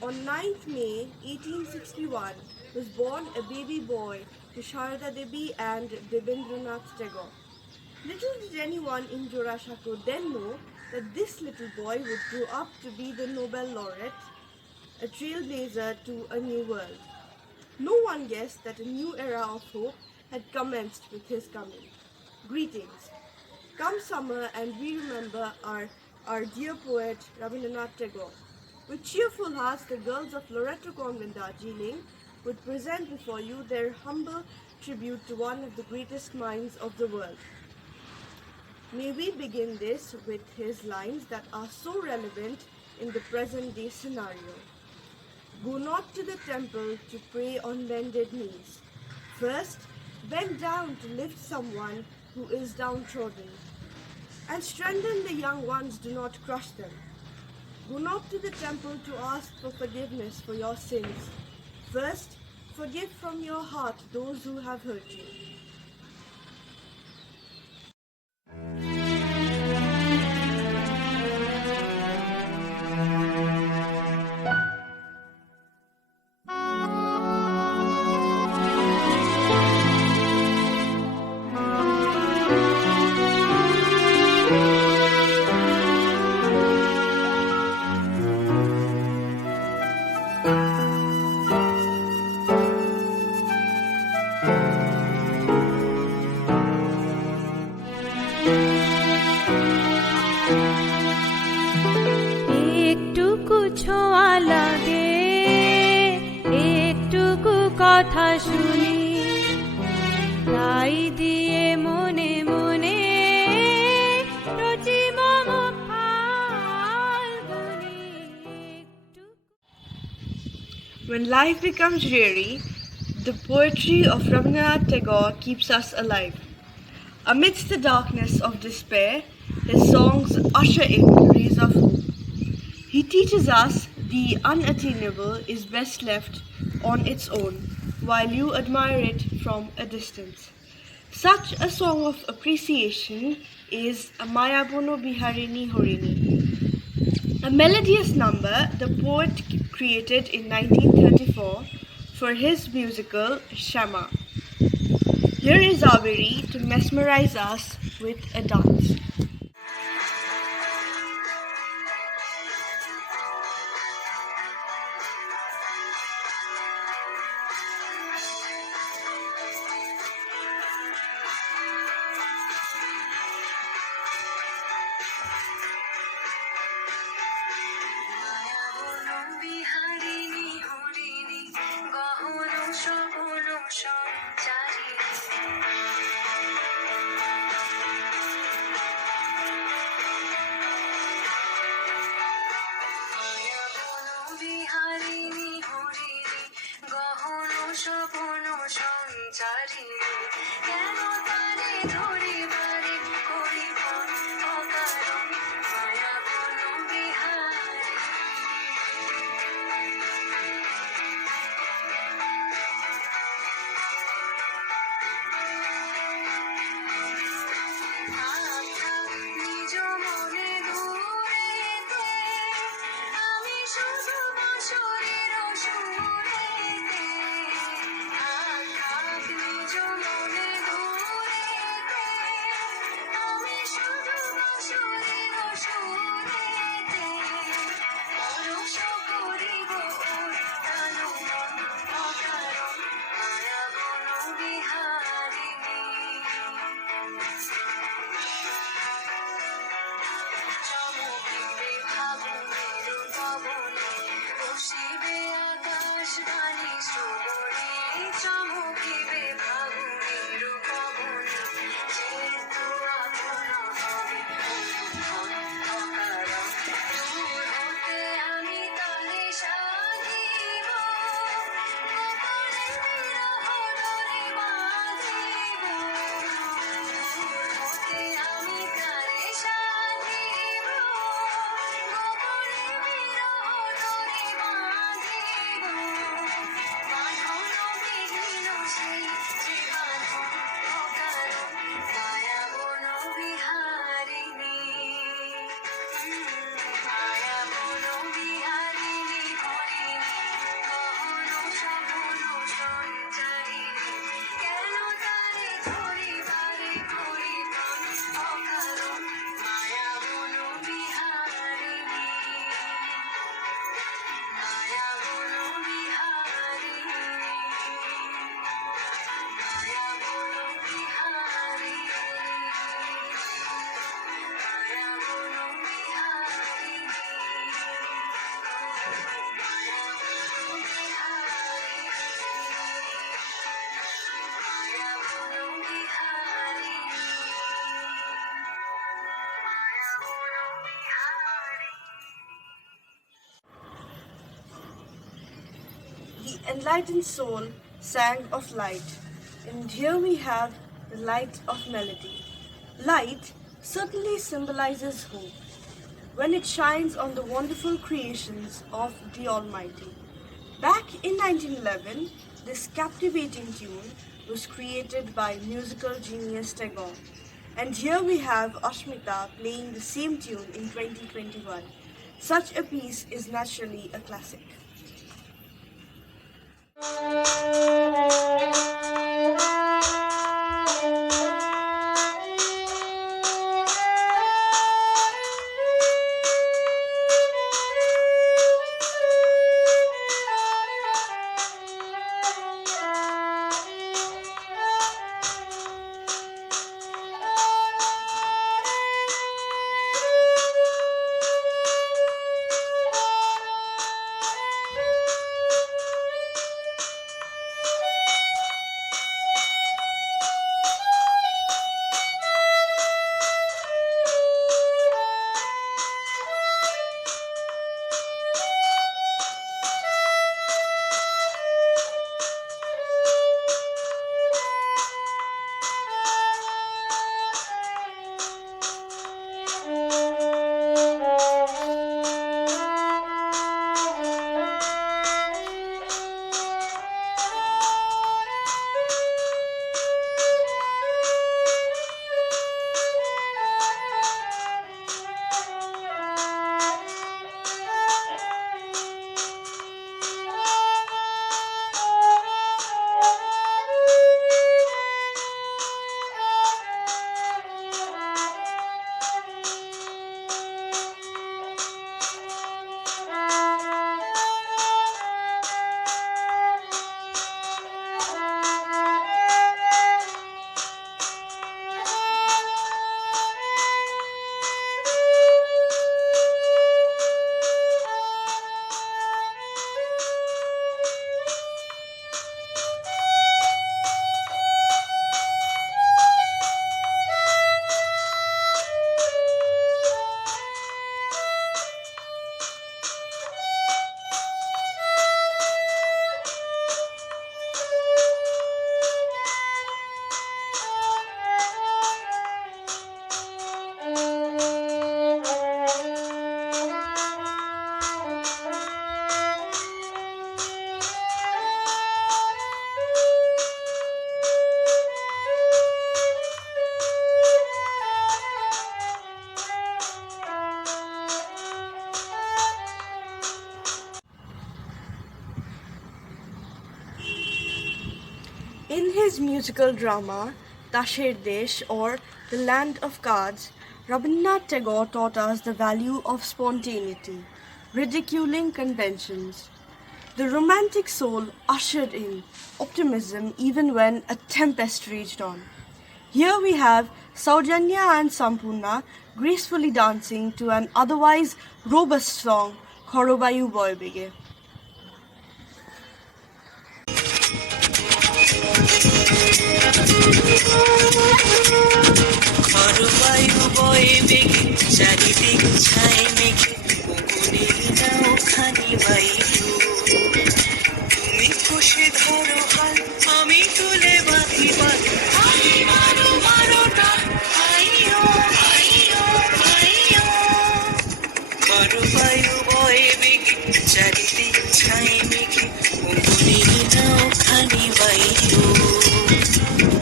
On 9th May 1861 was born a baby boy to Sharada Devi and Debendranath Tagore. Little did anyone in Jorashako then know that this little boy would grow up to be the Nobel laureate, a trailblazer to a new world. No one guessed that a new era of hope had commenced with his coming. Greetings. Come summer and we remember our dear poet Rabindranath Tagore. With cheerful hearts, the girls of Loreto Convent, Darjeeling, would present before you their humble tribute to one of the greatest minds of the world. May we begin this with his lines that are so relevant in the present day scenario. Go not to the temple to pray on bended knees. First, bend down to lift someone who is downtrodden. And strengthen the young ones, do not crush them. Go not to the temple to ask for forgiveness for your sins. First, forgive from your heart those who have hurt you. ছোঁয়া লাগে একটুকু কথা শুনি তাই দিয়ে মনে মনে রচি মম Falguni. When life becomes dreary, the poetry of Rabindranath Tagore keeps us alive. Amidst the darkness of despair, his songs usher in rays of hope. He teaches us the unattainable is best left on its own, while you admire it from a distance. Such a song of appreciation is Mayabono Biharini Horini, a melodious number the poet created in 1934 for his musical Shama. Here is Averi to mesmerize us with a dance. The enlightened soul sang of light, and here we have the light of melody. Light certainly symbolizes hope when it shines on the wonderful creations of the Almighty. Back in 1911, this captivating tune was created by musical genius Tagore. And here we have Ashmita playing the same tune in 2021. Such a piece is naturally a classic. In his musical drama, Tasher Desh or The Land of Cards, Rabindranath Tagore taught us the value of spontaneity, ridiculing conventions. The romantic soul ushered in optimism even when a tempest raged on. Here we have Saujanya and Sampurna gracefully dancing to an otherwise robust song, Khorobayu Boy Bege. খরবায়ু বয়ে বেগে চারিদিক ছাই মেঘে বকুলের নাও খানি বাইলু তুমি খুশি ধরো হাল আমি তুলে বাঁধি পাল আই মারো মারো টাল আইও আইও আইও খরবায়ু বয়ে বেগে চারিদিক ছাই মেঘে বকুলের নাও খানি বাইলু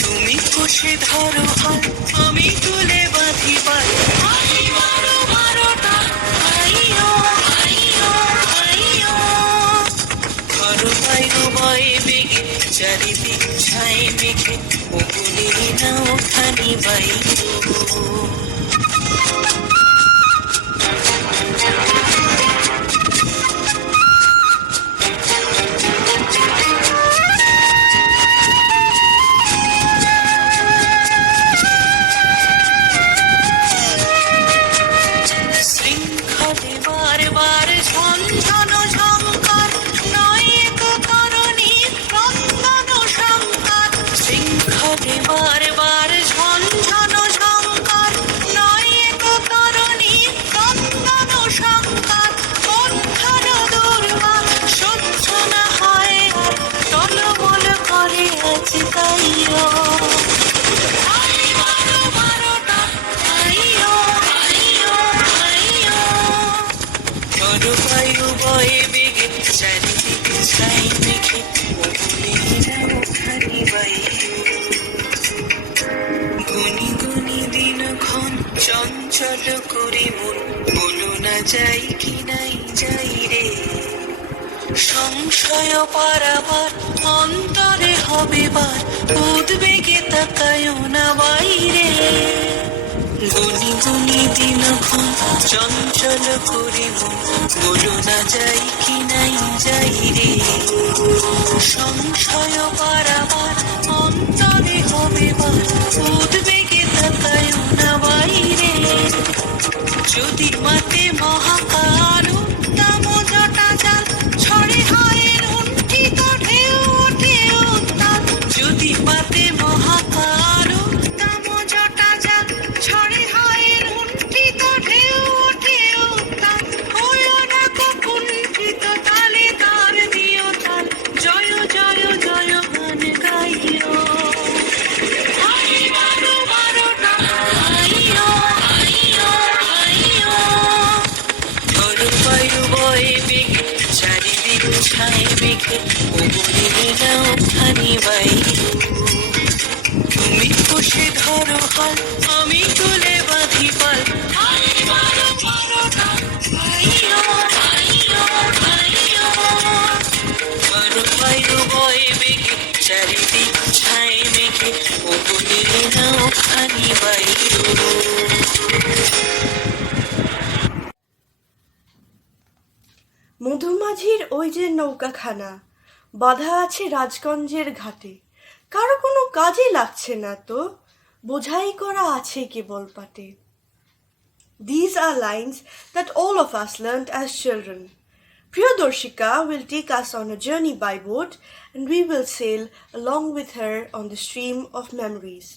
তুমি খুশি ধরো হাল আমি তুলে বাঁধি পাল আই মারো মারো টাল আইও আইও আইও খরবায়ু বয়ে বেগে চারিদিক ছাই মেঘে বকুলের নাও খানি বাইলু শৃঙ্খলে বারবার ঝনঝন বাজে তাইও আই মারো মারো না আইও আইও আইও জলবায়ু বয়ে বেগে চারিদিকে ছাই মেঘে ওগুলিরা ওখানে বাইও গুনি গুনি দিনক্ষণ চঞ্চল করে মন বলো না যাই কি নাই যাই রে সংশয় পারাবার অন্তরে হবে বার উদ্বেগে তাকায়ও না বাইরে গুনি গুনি দিনক্ষণ চঞ্চল করে মন বলো না যাই কি নাই যাই রে সংশয় পারাবার অন্তরে হবে বার উদ্বেগে তাকায়ও না বাইরে যদি মাতে মহাকাল উত্তম জটা জাল ছড়ে হয় লুণ্ঠিত ঢেউ ওঠে উত্তাল যদি মাতে মহাকাল উত্তম জটা জাল ছড়ে হয় লুণ্ঠিত ঢেউ ওঠে উত্তাল হলো না কুণ্ঠিত তালে তার দিও তাল জয় জয় জয় গান গাইও আই মারো মারো না আইও আইও আইও জলবায়ু বয়ে বেগে চারিদিক ছাই মেঘে ওগুলিরা ওখানে বাইরে তুমি বসে ধরো হাল আমি তুলে বাঁধি পাল আই মারো মারো না আইও আইও আইও জলবায়ু বয়ে বেগে চারিদিক ছাই মেঘে ওগুলিরা ওখানে বাইরে মধুমাঝির ওই যে নৌকাখানা বাঁধা আছে রাজগঞ্জের ঘাটে কারো কোনো কাজে লাগছে না তো বোঝাই করা আছে কেবল পাটে These are lines that all of us learnt as children. Priyadarshika will take us on a journey by boat and we will sail along with her on the stream of memories.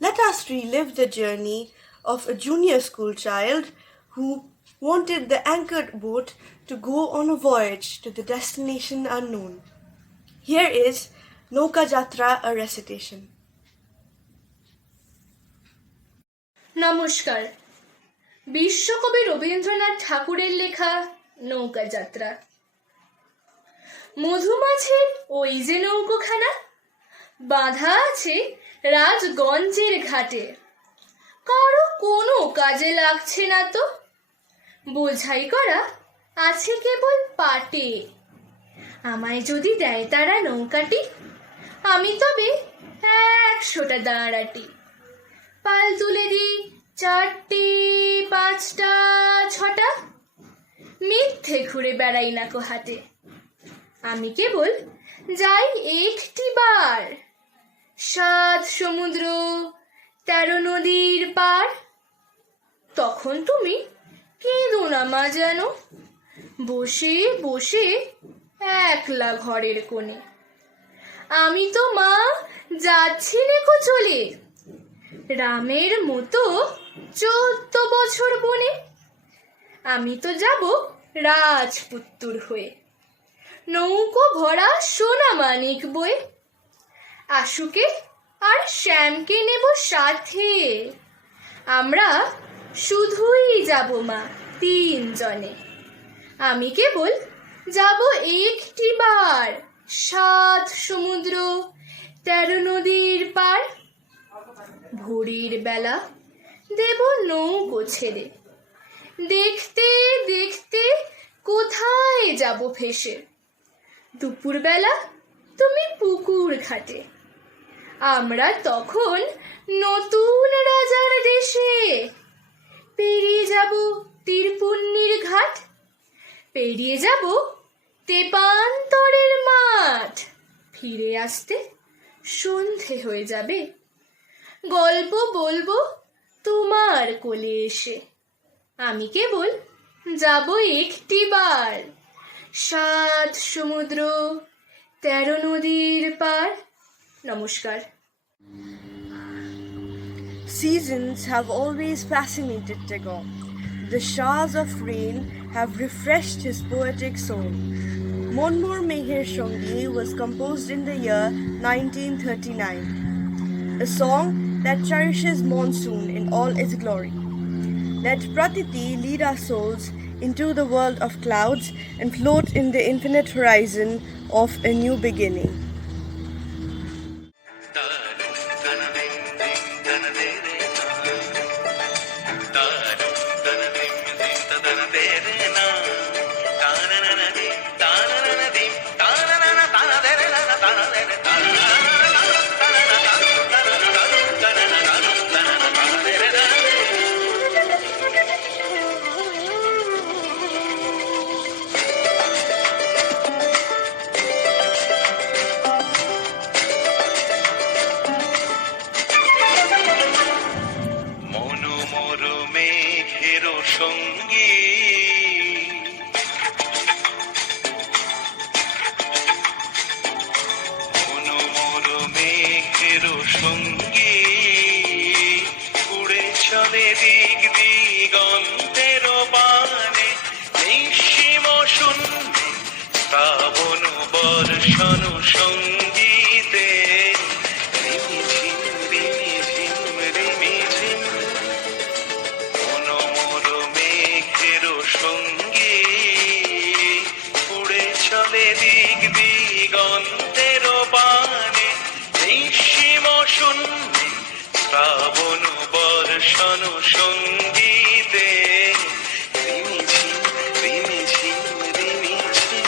Let us relive the journey of a junior school child who wanted the anchored boat to go on a voyage to the destination unknown. Here is Nauka Jatra, a recitation. নমস্কার। বিশ্বকবি রবীন্দ্রনাথ ঠাকুরের লেখা নৌকা যাত্রা। মধুমাছির ওই যে নৌকোখানা বাঁধা আছে রাজগঞ্জের ঘাটে কারো কোনো কাজে লাগছে না তো বোঝাই করা আছে কেবল পাটে আমায় যদি দেয় তারা নৌকাটি আমি তবে 100টা দাঁড়াটি পাল তুলে দিই 4টে 5টা 6টা মিথ্যে ঘুরে বেড়াই না কো হাটে আমি কেবল যাই একটি বার 7 সমুদ্র 13 নদীর পার তখন তুমি কেঁদো না মা যেন বসে বসে একলা ঘরের কোণে আমি তো মা যাচ্ছি নেকো চলে রামের মতো 14 বছর বনে আমি তো যাব রাজপুত্তুর হয়ে নৌকো ভরা সোনা মানিক বয়ে আশুকে আর শ্যামকে নেব সাথে আমরা শুধুই যাব মা 3 জনে আমি কেবল যাব একটি বার 7 সমুদ্র 13 নদীর পার ভোরের বেলা দেব নৌকো ছেড়ে দেখতে দেখতে কোথায় যাব ভেসে দুপুরবেলা তুমি পুকুর ঘাটে আমরা তখন নতুন রাজার দেশে পেরিয়ে যাব তীরপুণ্যির ঘাট পেরিয়ে যাব তেপান্তরের মাঠ ফিরে আসতে সন্ধে হয়ে যাবে গল্প বলবো তোমার কোলে এসে আমি কেবল যাব একটি বার 7 সমুদ্র 13 নদীর পার নমস্কার Seasons have always fascinated Tagore. The showers of rain have refreshed his poetic soul. Monmor Megher Shongi was composed in the year 1939, a song that cherishes monsoon in all its glory. Let Pratiti lead our souls into the world of clouds and float in the infinite horizon of a new beginning. সঙ্গী উড়ে চলে দিক দিগন্তের পানে নিঃসীম শূন্যে শ্রাবণ বর্ষণ সঙ্গীতে রিমিঝিম রিমিঝিম রিমিঝিম মনোমর মেঘের সঙ্গী উড়ে চলে দিক দিগন্তের পানে নিঃসীম শূন্যে শ্রাবণ বর্ষণ সঙ্গীতে রিমিঝিম রিমিঝিম রিমিঝিম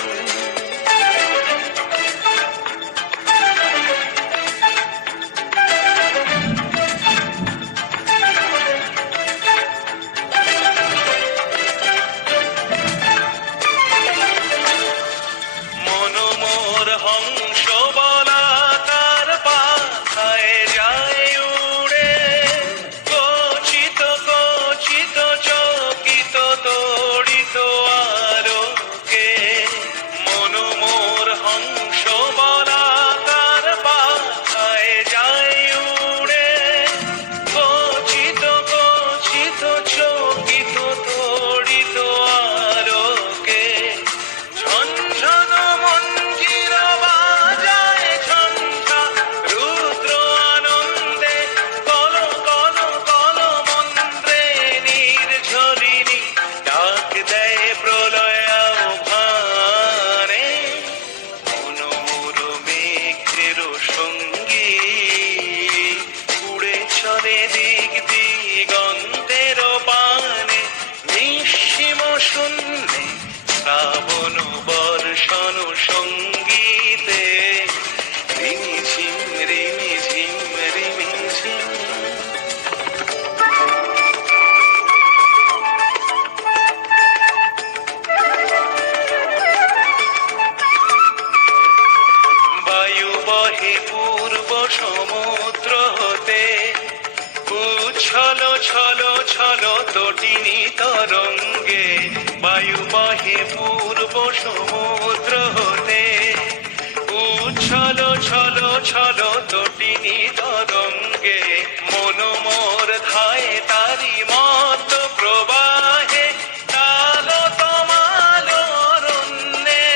মনোমর হংস বলাকার পাখায় যায় উড়ে কচিত কচিত চকিত তড়িত আলোকে মনোমর হংস বলাকার পাখায় যায় উড়ে কচিত কচিত চকিত তড়িত আলোকে ঝনঝন মঞ্জির বাজায় ঝঞ্ঝা রুদ্র আনন্দে কল কল কল মন্ত্রে নির্ঝরিণী ডাক দেয় প্রলয় আহ্বানে মনোমর মেঘের সঙ্গী উড়ে চলে দিক দিগন্তের পানে নিঃসীম শূন্যে শ্রাবণ বর্ষণ সঙ্গীতে রিমিঝিম রিমিঝিম রিমিঝিম বায়ু বহে পূর্ব সমুদ্র হতে উচ্ছল ছল ছল তটিনী তরঙ্গে বায়ু বহে পূর্ব সমুদ্র হতে উচ্ছল ছল ছল তটিনী তরঙ্গে মনোমর ধায় তারি মত প্রবাহে কালো তমাল অরণ্যে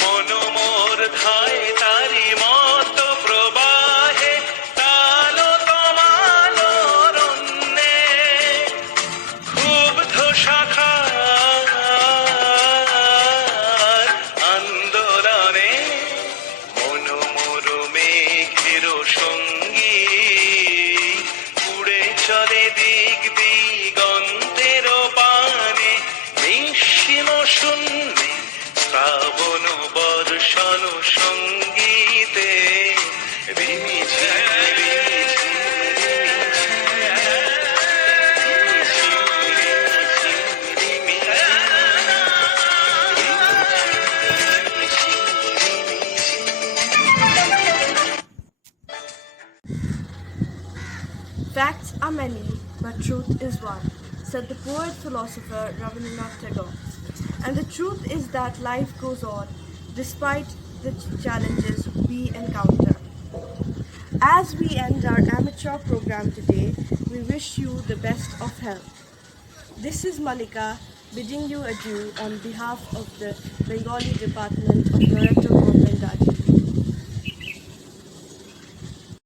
মনোমর ধায় তারি মত প্রবাহে কালো তমাল অরণ্যে ক্ষুব্ধ শাখার আন্দোলনে মনোমর মেঘের সঙ্গী উড়ে চলে দিক দিগন্তের পানে নিঃসীম শূন্যে শ্রাবণ বর্ষণ সঙ্গীতে রিমিঝিম রিমিঝিম Facts are many, but truth is one, said the poet philosopher Rabindranath Tagore. And the truth is that life goes on despite the challenges we encounter. As we end our amateur program today, we wish you the best of health. This is Malika bidding you adieu on behalf of the Bengali Department of Loreto Government, Darjeeling.